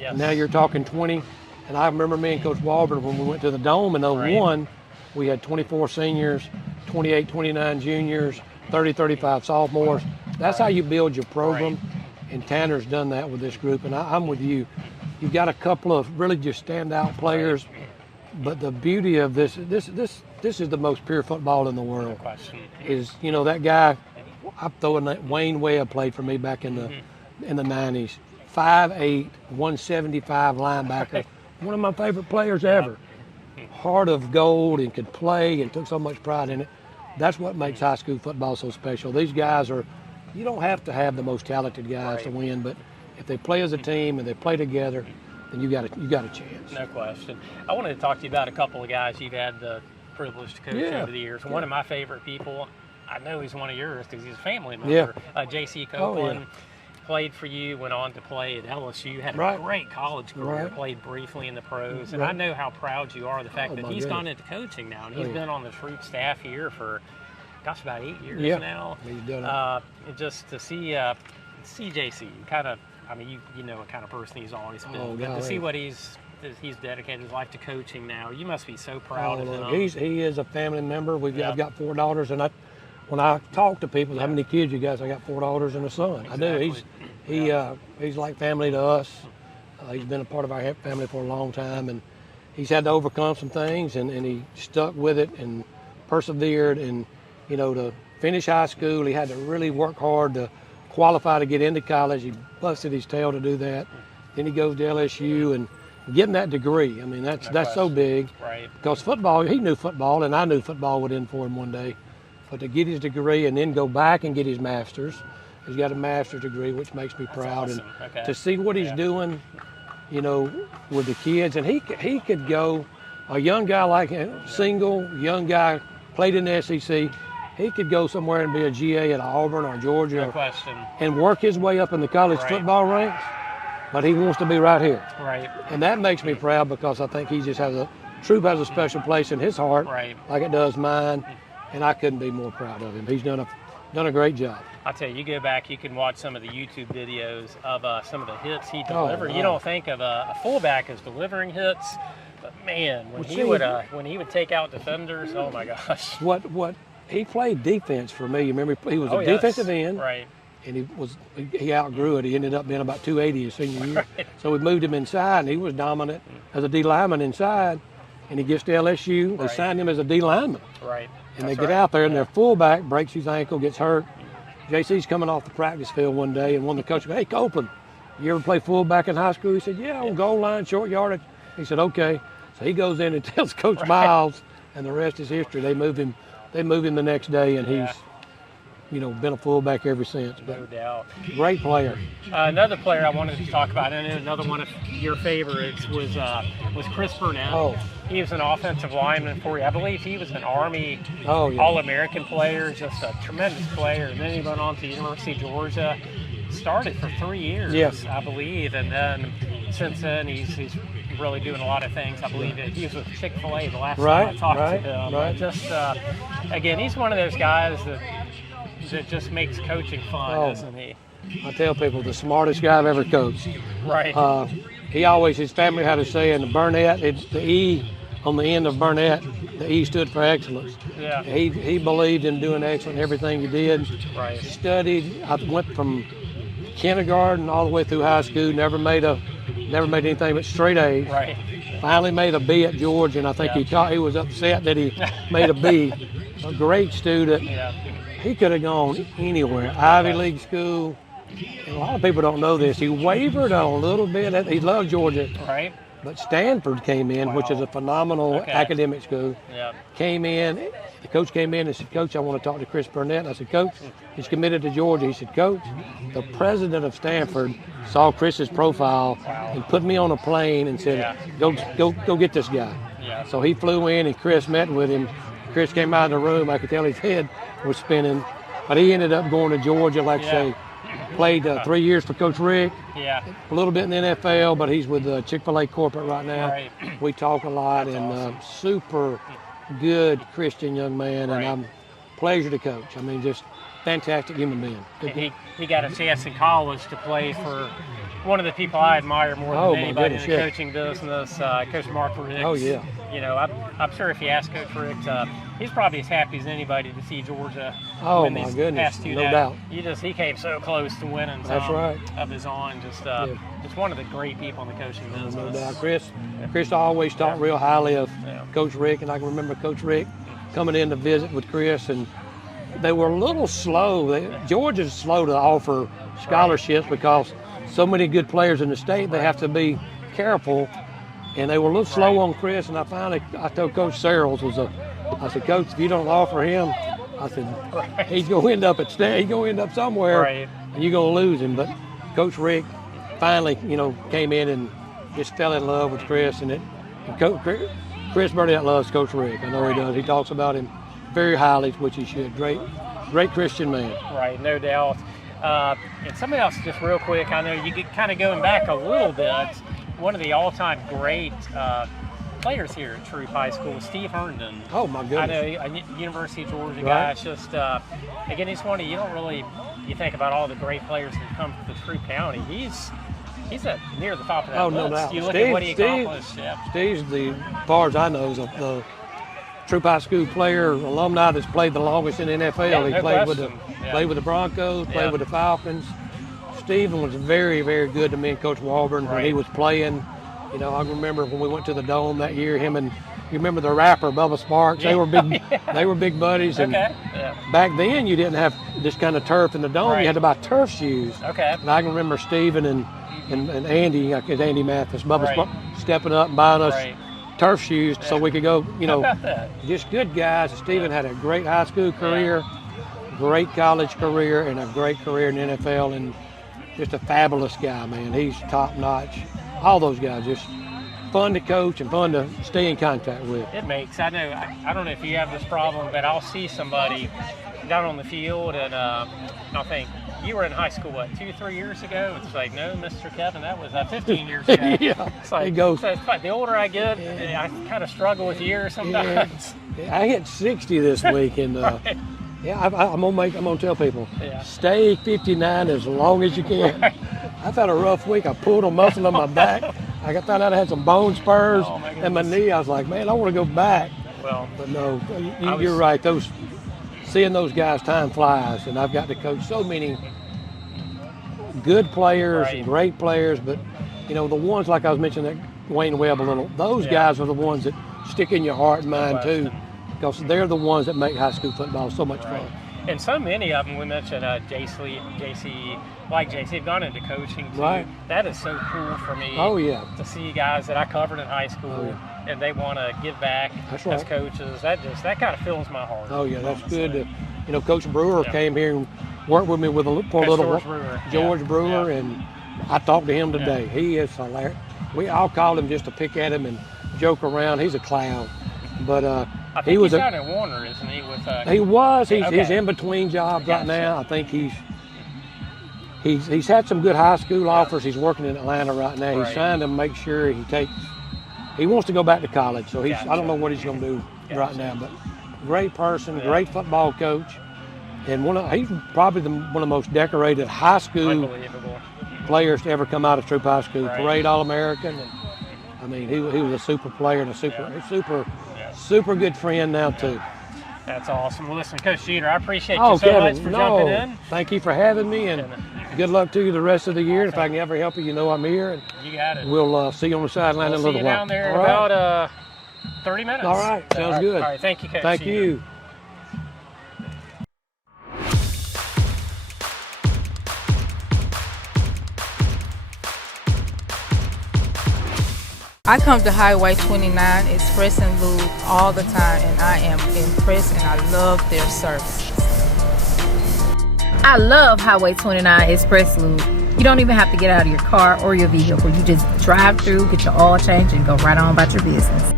Yes. And now you're talking 20. And I remember me and Coach Walburn when we went to the Dome in 01, we had 24 seniors, 28, 29 juniors, 30, 35 sophomores. That's how you build your program. And Tanner's done that with this group. And I'm with you. You've got a couple of really just standout players. But the beauty of this is the most pure football in the world. No question. Is, that guy, I'm throwing that Wayne Webb played for me back in the 90s. 5'8", 175 linebacker. One of my favorite players ever. Heart of gold and could play and took so much pride in it. That's what makes high school football so special. These guys you don't have to have the most talented guys to win, but if they play as a team and they play together, then you got a chance. No question. I wanted to talk to you about a couple of guys you've had the privilege to coach over the years. One of my favorite people, I know he's one of yours because he's a family member, J.C. Copeland. Played for you, went on to play at LSU, had a great college career, played briefly in the pros, and I know how proud you are of the fact that he's gone into coaching now, and he's been on the Troup staff here for, about 8 years now. He's done it. Just to see JC, kind of, I mean, you know what kind of person he's always been, but to see what he's dedicated his life to coaching now, you must be so proud of him. He is a family member. I've got 4 daughters, and when I talk to people, how many kids you guys? I got 4 daughters and a son. Exactly. I do. He's like family to us. He's been a part of our family for a long time, and he's had to overcome some things, and he stuck with it and persevered. And to finish high school, he had to really work hard to qualify to get into college. He busted his tail to do that. Then he goes to LSU and getting that degree. I mean, that's so big. Right. Because football, he knew football, and I knew football would end for him one day. But to get his degree and then go back and get his master's, he's got a master's degree, which makes me proud. Awesome. And to see what he's doing, with the kids, and he could go, a young guy like him, single, young guy, played in the SEC, he could go somewhere and be a GA at Auburn or Georgia and work his way up in the college football ranks, but he wants to be right here. Right. And that makes me proud because I think he just Troup has a special place in his heart, like it does mine. And I couldn't be more proud of him. He's done a great job. I tell you, go back, you can watch some of the YouTube videos of some of the hits he delivered. You don't think of a fullback as delivering hits, but man, when he would take out defenders, oh my gosh. What he played defense for me. You remember he was a defensive end, right? And he outgrew it. He ended up being about 280 his senior year. So we moved him inside, and he was dominant as a D lineman inside. And he gets to LSU. They signed him as a D lineman. Right. And they get out there, and their fullback breaks his ankle, gets hurt. JC's coming off the practice field one day, and one of the coaches goes, "Hey, Copeland, you ever play fullback in high school?" He said, "Yeah, on goal line, short yardage." He said, "Okay." So he goes in and tells Coach Miles, and the rest is history. They move him the next day, and he's been a fullback ever since. But no doubt. Great player. Another player I wanted to talk about, and another one of your favorites was Chris Burnett. Oh. He was an offensive lineman for you. I believe he was an Army Oh, yeah. All-American player, just a tremendous player. And then he went on to University of Georgia, started for 3 years, Yes. I believe, and then since then he's really doing a lot of things. I believe that he was with Chick-fil-A the last time I talked to him. Right. Just again, he's one of those guys that just makes coaching fun, doesn't he? I tell people, the smartest guy I've ever coached. Right. His family had a saying, the Burnett, it's the E on the end of Burnett, the E stood for excellence. Yeah. He believed in doing excellent in everything he did. Right. Studied. I went from kindergarten all the way through high school, never made anything but straight A's. Right. Finally made a B at Georgia, and I think he was upset that he made a B. A great student. Yeah. He could have gone anywhere, Ivy League school. And a lot of people don't know this. He wavered a little bit. He loved Georgia. Right. But Stanford came in, which is a phenomenal academic school. Yeah. Came in, the coach came in and said, "Coach, I want to talk to Chris Burnett." And I said, "Coach, he's committed to Georgia." He said, "Coach, the president of Stanford saw Chris's profile and put me on a plane and said, go get this guy." Yeah. So he flew in and Chris met with him. Chris came out of the room. I could tell his head was spinning. But he ended up going to Georgia, like I say. Played 3 years for Coach Rick. Yeah. A little bit in the NFL, but he's with Chick-fil-A corporate right now. Right. We talk a lot. That's and awesome. Super good Christian young man. Right. And I'm pleasure to coach. I mean, just fantastic human being. And he got a chance in college to play for one of the people I admire more than anybody in the coaching business, Coach Mark Rick. Oh, yeah. You know, I'm sure if you ask Coach Rick, he's probably as happy as anybody to see Georgia win my these goodness, past two. no doubt. He came so close to winning That's right. of his own. Just one of the great people in the coaching business. No doubt. Chris always talked real highly of Coach Rick, and I can remember Coach Rick coming in to visit with Chris, and they were a little slow. Georgia's slow to offer scholarships because so many good players in the state, they have to be careful. And they were a little slow on Chris, and I told Coach Searles, I said, "Coach, if you don't offer him," I said, "he's going to end up he's going to end up somewhere, and you're going to lose him." But Coach Rick finally, came in and just fell in love with Chris, and Chris Burnett loves Coach Rick. I know he does. He talks about him very highly, which he should. Great Christian man. Right, no doubt. And somebody else, just real quick, I know you get kind of going back a little bit. One of the all-time great players here at Troup High School, Steve Herndon. Oh my goodness! I know, a University of Georgia guy. It's just again, he's one of you think about all the great players that come to Troup County. He's near the top of that list. No doubt. You look at what he accomplished. Steve's as far as I know, is the Troup High School player alumni that's played the longest in the NFL. Yeah, he no played question. with the Broncos, played with the Falcons. Stephen was very, very good to me and Coach Walburn when he was playing. I remember when we went to the Dome that year, him and you remember the rapper Bubba Sparks. They were big. They were big buddies. And back then, you didn't have this kind of turf in the Dome. You had to buy turf shoes. Okay. And I can remember Stephen and Andy, like Andy Mathis, Bubba Sparks, stepping up and buying us turf shoes so we could go. Just good guys. Stephen had a great high school career, great college career, and a great career in the NFL. And just a fabulous guy, man. He's top notch. All those guys, just fun to coach and fun to stay in contact with. It makes. I know. I don't know if you have this problem, but I'll see somebody down on the field, and I'll think, you were in high school, what, 2-3 years ago? It's like, no, Mr. Kevin, that was 15 years ago. It's like, so it's like the older I get, I kind of struggle with years sometimes. I hit 60 this week, and I'm gonna tell people, stay 59 as long as you can. I've had a rough week. I pulled a muscle in my back. I found out I had some bone spurs in my knee. I was like, man, I want to go back. Well, but no, you're right. Seeing those guys, time flies, and I've got to coach so many good players and great players. But the ones like I was mentioning, that Wayne Webb a little. Those guys are the ones that stick in your heart and mind too. because they're the ones that make high school football so much fun. And so many of them, we mentioned JC, have gone into coaching too. Right. That is so cool for me. Oh, yeah. To see guys that I covered in high school, Oh, yeah. and they want to give back That's as right. coaches. That kind of fills my heart. Oh, yeah, that's honestly. good. Coach Brewer Yeah. came here and worked with me with George Brewer. George Yeah. Brewer, Yeah. and I talked to him today. He is hilarious. We all called him just to pick at him and joke around. He's a clown, but I think he was he's down at Warner, isn't he? With he was. He's Okay. in between jobs right Gotcha. now. I think he's had some good high school offers. He's working in Atlanta right now. He's Right. trying to make sure he wants to go back to college. So I Gotcha. don't know what he's going to do right Gotcha. now, but great person, Yeah. great football coach, and he's probably one of the most decorated high school unbelievable. players to ever come out of Troup High School. Right. Parade All-American, and I mean he was a super player and a Yeah. super good friend now too. That's awesome. Well, listen, Coach Jeter, I appreciate you Oh, so Kevin, much for jumping in. thank you for having me, and good luck to you the rest of the year. If I can ever help you, I'm here, and You got it. we'll see you on the sideline We'll in a see little you while. down there in All right. about 30 minutes. All right, sounds good. All right, thank you, Coach Thank Jeter. you. I come to Highway 29 Express and Lube all the time, and I am impressed and I love their services. I love Highway 29 Express Lube. You don't even have to get out of your car or your vehicle. You just drive through, get your oil change, and go right on about your business.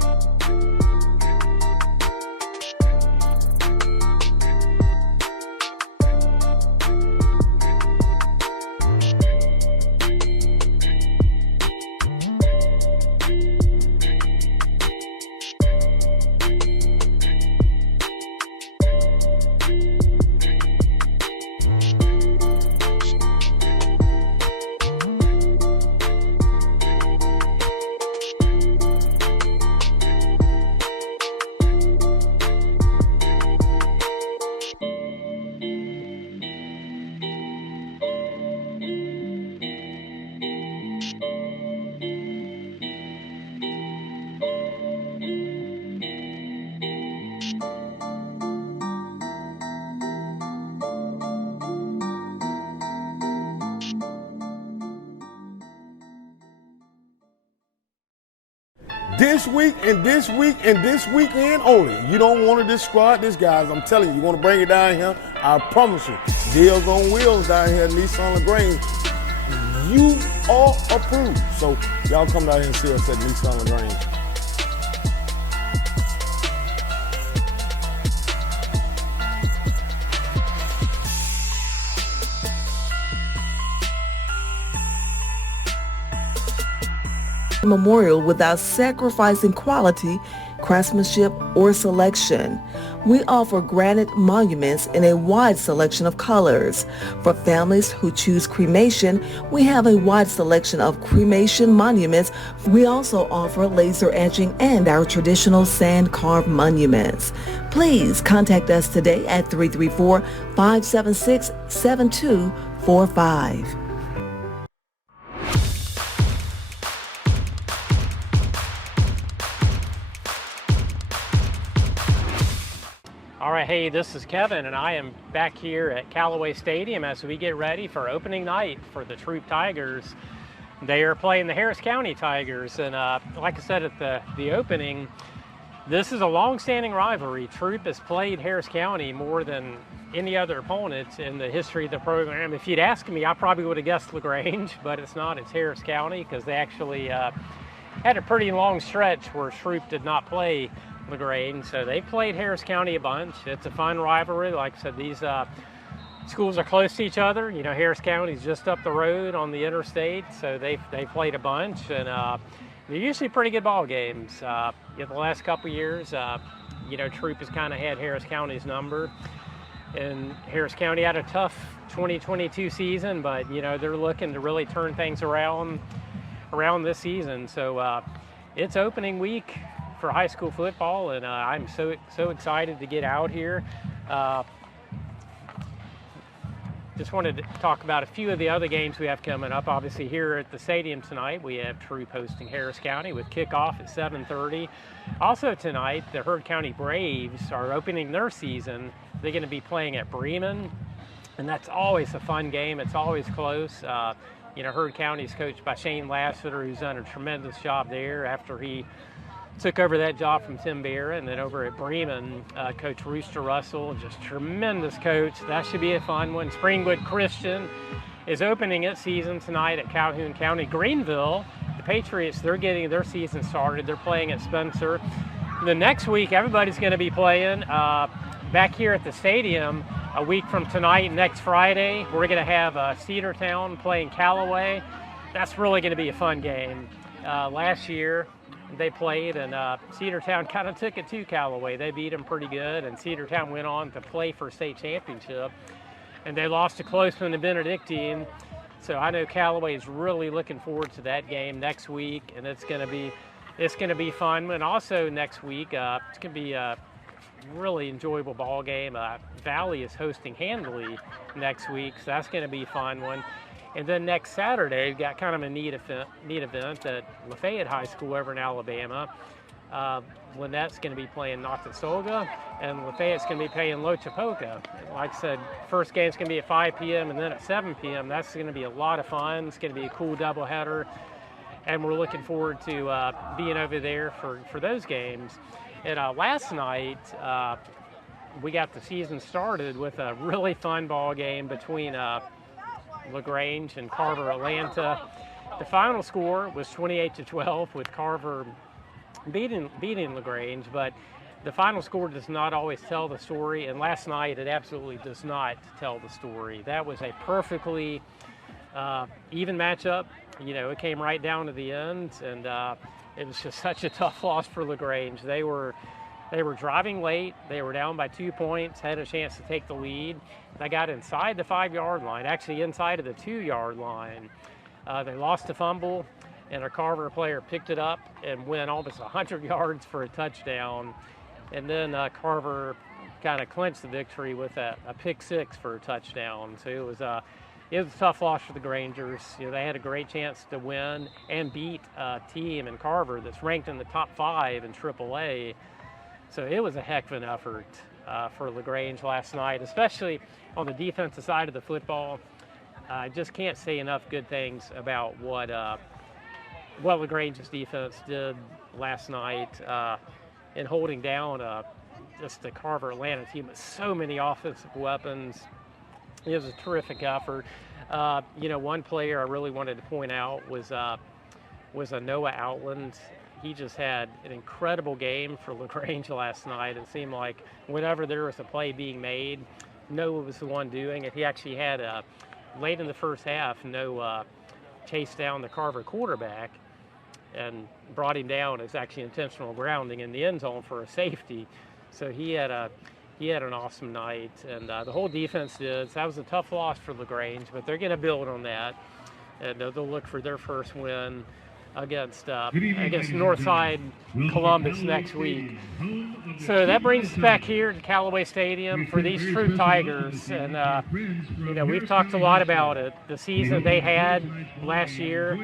This week and this week and this weekend only. You don't want to discard this, guys. I'm telling you, you want to bring it down here. I promise you. Deals on wheels down here at Nissan Lagrange. You are approved. So y'all come down here and see us at Nissan Lagrange. Memorial without sacrificing quality, craftsmanship, or selection. We offer granite monuments in a wide selection of colors. For families who choose cremation, we have a wide selection of cremation monuments. We also offer laser etching and our traditional sand-carved monuments. Please contact us today at 334-576-7245. All right, hey, this is Kevin, and I am back here at Callaway Stadium as we get ready for opening night for the Troup Tigers. They are playing the Harris County Tigers, and like I said at the opening, this is a long-standing rivalry. Troup has played Harris County more than any other opponent in the history of the program. If you'd asked me, I probably would have guessed Lagrange, but it's not. It's Harris County, because they actually had a pretty long stretch where Troup did not play Lagrange, so they played Harris County a bunch. It's a fun rivalry. Like I said, these schools are close to each other. You know, Harris County's just up the road on the interstate, so they played a bunch, and they're usually pretty good ball games. The last couple years, Troup has kind of had Harris County's number, and Harris County had a tough 2022 season, but they're looking to really turn things around this season. So it's opening week for high school football, and I'm so excited to get out here. just wanted to talk about a few of the other games we have coming up. Obviously, here at the stadium tonight, we have Troup hosting Harris County with kickoff at 7:30. Also tonight, the Heard County Braves are opening their season. They're going to be playing at Bremen, and that's always a fun game. It's always close. Heard County is coached by Shane Lassiter, who's done a tremendous job there after he took over that job from Tim Bear. And then over at Bremen, Coach Rooster Russell, just tremendous coach. That should be a fun one. Springwood Christian is opening its season tonight at Calhoun County. Greenville, the Patriots, they're getting their season started. They're playing at Spencer. The next week, everybody's going to be playing back here at the stadium. A week from tonight, next Friday, we're going to have Cedartown playing Callaway. That's really going to be a fun game. Last year, they played, and Cedartown kind of took it to Callaway. They beat them pretty good, and Cedartown went on to play for state championship. And they lost to close one to Benedictine. So I know Callaway is really looking forward to that game next week, and it's going to be fun. And also next week, it's going to be a really enjoyable ball game. Valley is hosting Handley next week, so that's going to be a fun one. And then next Saturday, we've got kind of a neat event at Lafayette High School over in Alabama. Lynette's going to be playing Notasulga, and Lafayette's going to be playing Lochapoka. Like I said, first game's going to be at 5 p.m. and then at 7 p.m. That's going to be a lot of fun. It's going to be a cool doubleheader, and we're looking forward to being over there for those games. And last night, we got the season started with a really fun ball game between Lagrange and Carver Atlanta. The final score was 28-12 with Carver beating Lagrange, but the final score does not always tell the story, and last night it absolutely does not tell the story. That was a perfectly even matchup. It came right down to the end, and it was just such a tough loss for Lagrange. They were driving late. They were down by 2 points, had a chance to take the lead. They got inside the 5-yard line, actually inside of the 2-yard line. They lost a fumble, and a Carver player picked it up and went almost 100 yards for a touchdown. And then Carver kind of clinched the victory with a pick six for a touchdown. So it was a tough loss for the Grangers. They had a great chance to win and beat a team in Carver that's ranked in the top 5 in AAA. So it was a heck of an effort for Lagrange last night, especially on the defensive side of the football. I just can't say enough good things about what Lagrange's defense did last night in holding down just the Carver Atlanta team with so many offensive weapons. It was a terrific effort. One player I really wanted to point out was a Noah Outland. He just had an incredible game for Lagrange last night. It seemed like whenever there was a play being made, Noah was the one doing it. He actually had late in the first half, Noah chased down the Carver quarterback and brought him down. It's actually intentional grounding in the end zone for a safety. So he had an awesome night, and the whole defense did. So that was a tough loss for Lagrange, but they're going to build on that, and they'll look for their first win against Northside Columbus next week. So that brings us back here to Callaway Stadium for these Troup Tigers, and we've talked a lot about it. The season they had last year,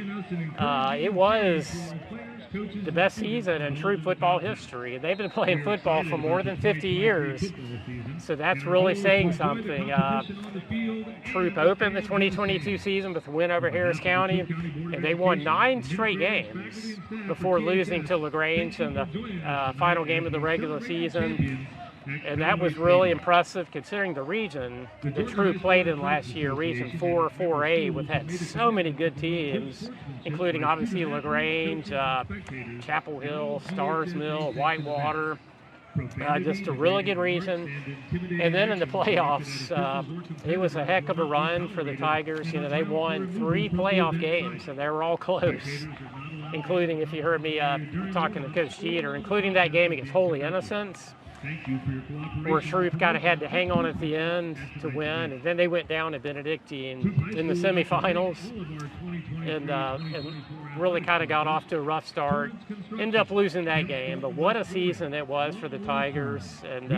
it was the best season in Troup football history. They've been playing football for more than 50 years, so that's really saying something. Troup opened the 2022 season with a win over Harris County, and they won 9 straight games before losing to Lagrange in the final game of the regular season. And that was really impressive considering the region that Troup played in last year, Region 4A, with had so many good teams, including obviously Lagrange, Chapel Hill, Stars Mill, Whitewater. Just a really good region. And then in the playoffs, it was a heck of a run for the Tigers. They won 3 playoff games, and they were all close, including, if you heard me talking to Coach Jeter, including that game against Holy Innocents, where Troup kind of had to hang on at the end to win, and then they went down to Benedictine in the semifinals, and really kind of got off to a rough start. Ended up losing that game, but what a season it was for the Tigers, and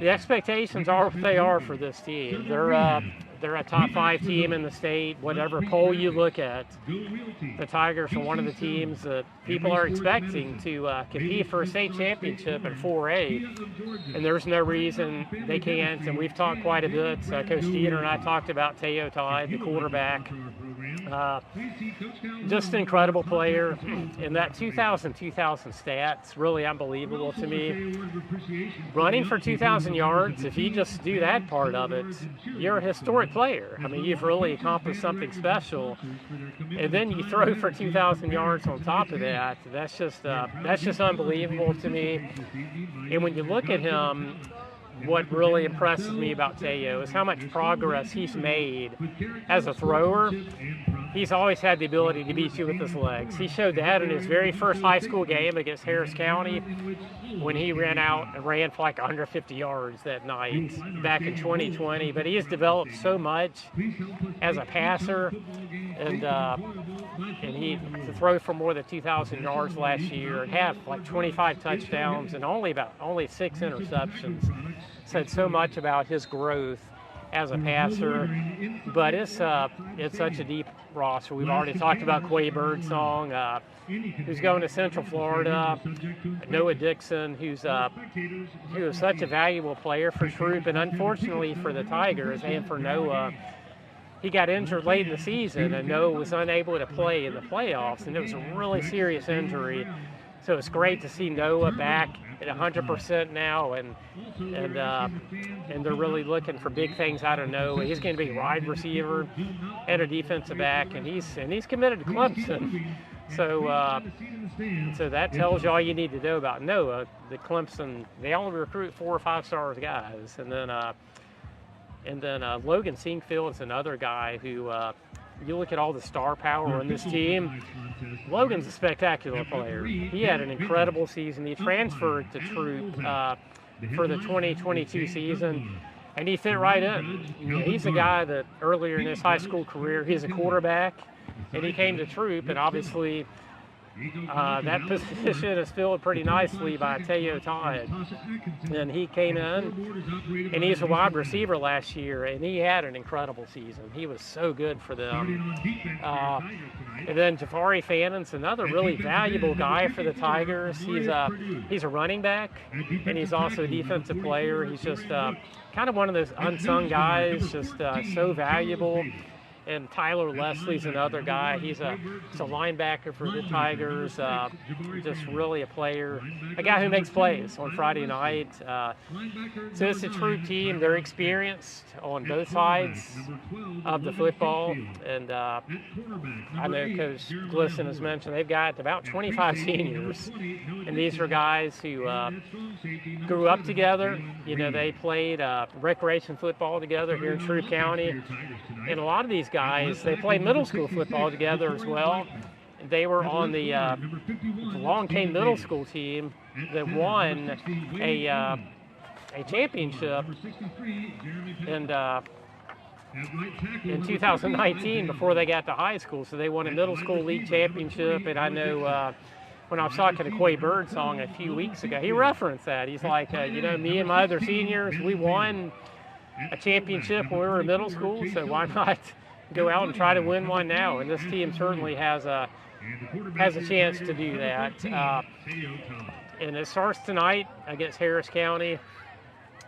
the expectations are what they are for this team. they're a top 5 team in the state. Whatever poll you look at, the Tigers are one of the teams that people are expecting to compete for a state championship in 4A, and there's no reason they can't. And we've talked quite a bit. Coach Jeter and I talked about Teo Todd, the quarterback. Just an incredible player, and that 2,000 stats, really unbelievable to me. Running for 2,000 yards, if you just do that part of it, you're a historic player. I mean, you've really accomplished something special, and then you throw for 2,000 yards on top of that. That's just unbelievable to me. And when you look at him, what really impresses me about Teo is how much progress he's made as a thrower. He's always had the ability to beat you with his legs. He showed that in his very first high school game against Harris County when he ran out and ran for like 150 yards that night back in 2020. But he has developed so much as a passer, and he to throw for more than 2,000 yards last year and have like 25 touchdowns and only 6 interceptions. Said so much about his growth as a passer, but it's such a deep roster. We've already talked about Quay Birdsong, who's going to Central Florida, Noah Dixon, who is such a valuable player for Troup, and unfortunately for the Tigers and for Noah, he got injured late in the season, and Noah was unable to play in the playoffs, and it was a really serious injury. So it's great to see Noah back at 100% now, and they're really looking for big things out of Noah. He's going to be a wide receiver and a defensive back, and he's committed to Clemson. So that tells you all you need to know about Noah. The Clemson, they only recruit 4 or 5 star guys, and then Logan Singfield is another guy who. You look at all the star power on this team, Logan's a spectacular player. He had an incredible season. He transferred to Troup for the 2022 season, and he fit right in. He's a guy that earlier in his high school career, he's a quarterback, and he came to Troup, and obviously that position is filled pretty nicely by Teo Todd. And he came in, and he's a wide receiver last year, and he had an incredible season. He was so good for them. And then Jafari Fannon's another really valuable guy for the Tigers. He's a running back, and he's also a defensive player. He's just kind of one of those unsung guys, just so valuable. And Tyler Leslie's another guy. He's a linebacker for the Tigers. Just really a player, a guy who makes plays on Friday night. So it's a Troup team. They're experienced on both sides of the football. And I know Coach Glisson has mentioned they've got about 25 seniors. And these are guys who grew up together. You know, they played recreation football together here in Troup County. And a lot of these guys, they played middle school football together as well. They were on the Long Cane Middle School team that won a championship in 2019 before they got to high school. So they won a middle school league championship. And I know when I was talking to Quay Birdsong a few weeks ago, he referenced that. He's like, you know, me and my other seniors, we won a championship when we were in middle school, so why not go out and try to win one now? And this team certainly has a chance to do that. And it starts tonight against Harris County.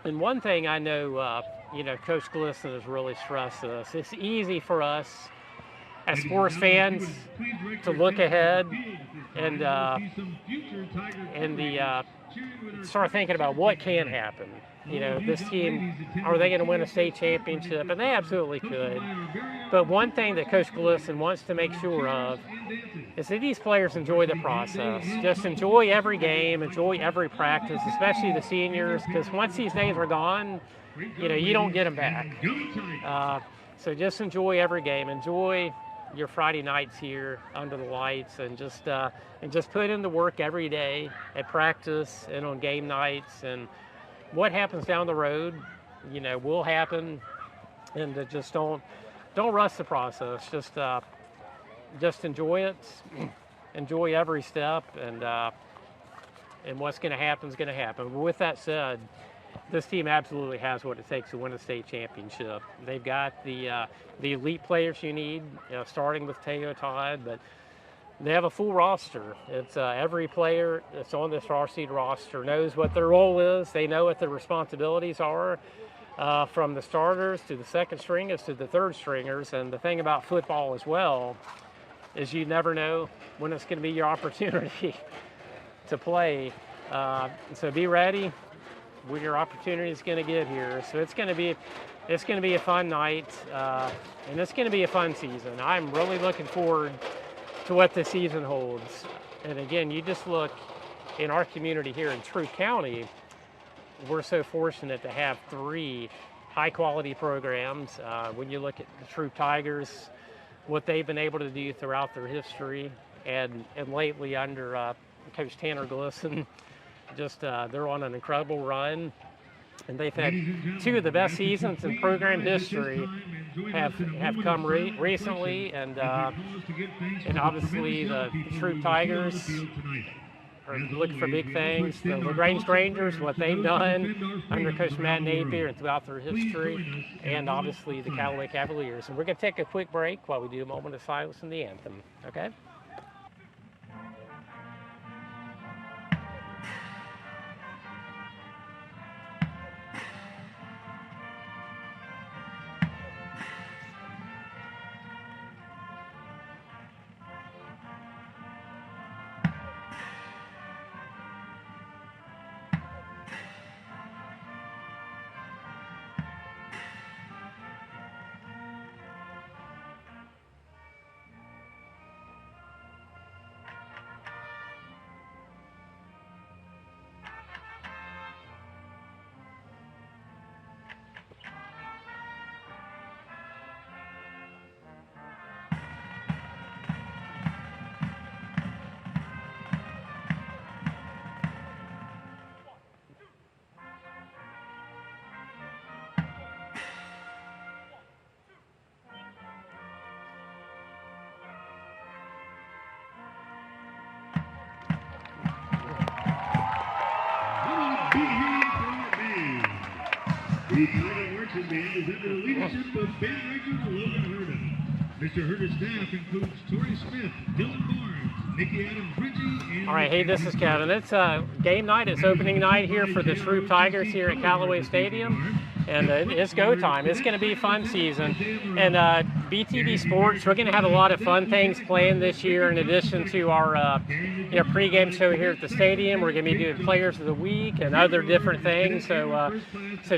And one thing I know, you know, Coach Glisson has really stressed this. It's easy for us as sports fans to look ahead and start thinking about what can happen. You know, this team, are they going to win a state championship? And they absolutely could. But one thing that Coach Glisson wants to make sure of is that these players enjoy the process. Just enjoy every game, enjoy every practice, especially the seniors, because once these days are gone, you know, you don't get them back. So just enjoy every game. Enjoy your Friday nights here under the lights, and just put in the work every day at practice and on game nights. And what happens down the road, you know, will happen, and just don't rush the process. Just enjoy it, enjoy every step, and what's going to happen is going to happen. But with that said, this team absolutely has what it takes to win a state championship. They've got the elite players you need, starting with Teo Todd, but they have a full roster. It's every player that's on this varsity roster knows what their role is. They know what their responsibilities are, from the starters to the second stringers to the third stringers. And the thing about football as well is you never know when it's going to be your opportunity to play. So be ready when your opportunity is going to get here. So it's going to be a fun night, and it's going to be a fun season. I'm really looking forward to what the season holds. And again, you just look in our community here in Troup County, we're so fortunate to have 3 high-quality programs. When you look at the Troup Tigers, what they've been able to do throughout their history, and lately under Coach Tanner Glisson, just they're on an incredible run, and they've had 2 of the best seasons in program history have come recently, and obviously the Troup Tigers are looking for big things. The Lagrange Rangers, what they've done under Coach Matt Napier and throughout their history, and obviously the Callaway Cavaliers. And we're going to take a quick break while we do a moment of silence and the anthem. Okay? The title marching band is under the leadership of band director Logan Herman. Mr. Herder's staff includes Tori Smith, Dylan Barnes, Nikki Adams Ritchie, and... All right, hey, this is Kevin. It's game night. It's opening night here for the Troup Tigers here at Callaway Stadium. And it's go time. It's going to be a fun season. And Beetv Sports, we're going to have a lot of fun things planned this year in addition to our pregame show here at the stadium. We're going to be doing Players of the Week and other different things. So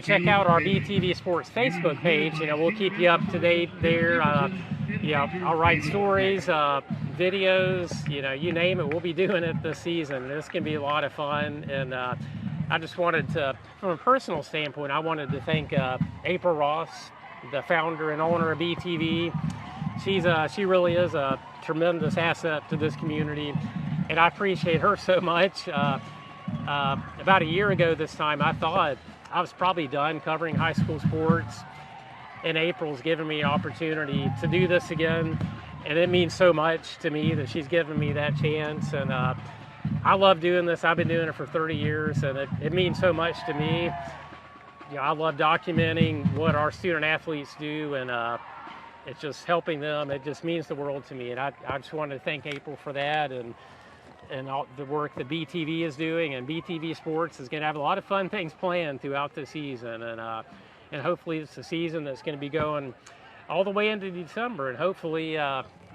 check out our Beetv Sports Facebook page. We'll keep you up to date there. I'll write stories, videos, you name it. We'll be doing it this season. It's going to be a lot of fun. And I just wanted to, from a personal standpoint, I wanted to thank April Ross, the founder and owner of Beetv. She really is a tremendous asset to this community, and I appreciate her so much. About a year ago this time, I thought I was probably done covering high school sports, and April's given me an opportunity to do this again, and it means so much to me that she's given me that chance. And I love doing this. I've been doing it for 30 years, and it means so much to me. I love documenting what our student athletes do, and it's just helping them. It just means the world to me, and I just wanted to thank April for that, and all the work that Beetv is doing. And Beetv Sports is going to have a lot of fun things planned throughout the season, and hopefully it's a season that's going to be going all the way into December, and hopefully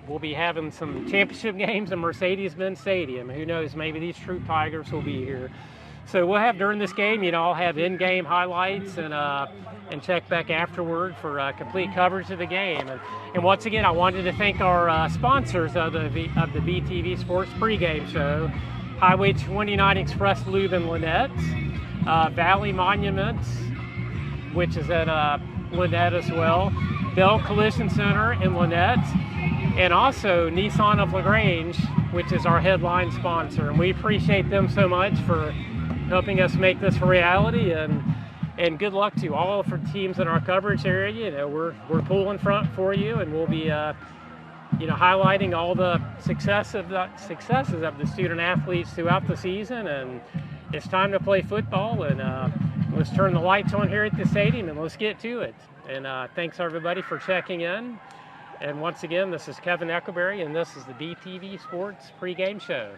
we'll be having some championship games in Mercedes-Benz Stadium. Who knows, maybe these Troup Tigers will be here. So we'll have, during this game, I'll have in-game highlights and check back afterward for complete coverage of the game. And once again, I wanted to thank our sponsors of the Beetv Sports pregame show: Highway 29 Express Lube in Lynette, Valley Monuments, which is at Lynette as well, Bell Collision Center in Lynette, and also Nissan of Lagrange, which is our headline sponsor. And we appreciate them so much for helping us make this a reality, and good luck to all of our teams in our coverage area. We're pulling front for you, and we'll be highlighting all the successes of the student athletes throughout the season. And it's time to play football, and let's turn the lights on here at the stadium and let's get to it. And thanks everybody for checking in. And once again, this is Kevin Eckelberry, and this is the Beetv Sports Pregame Show.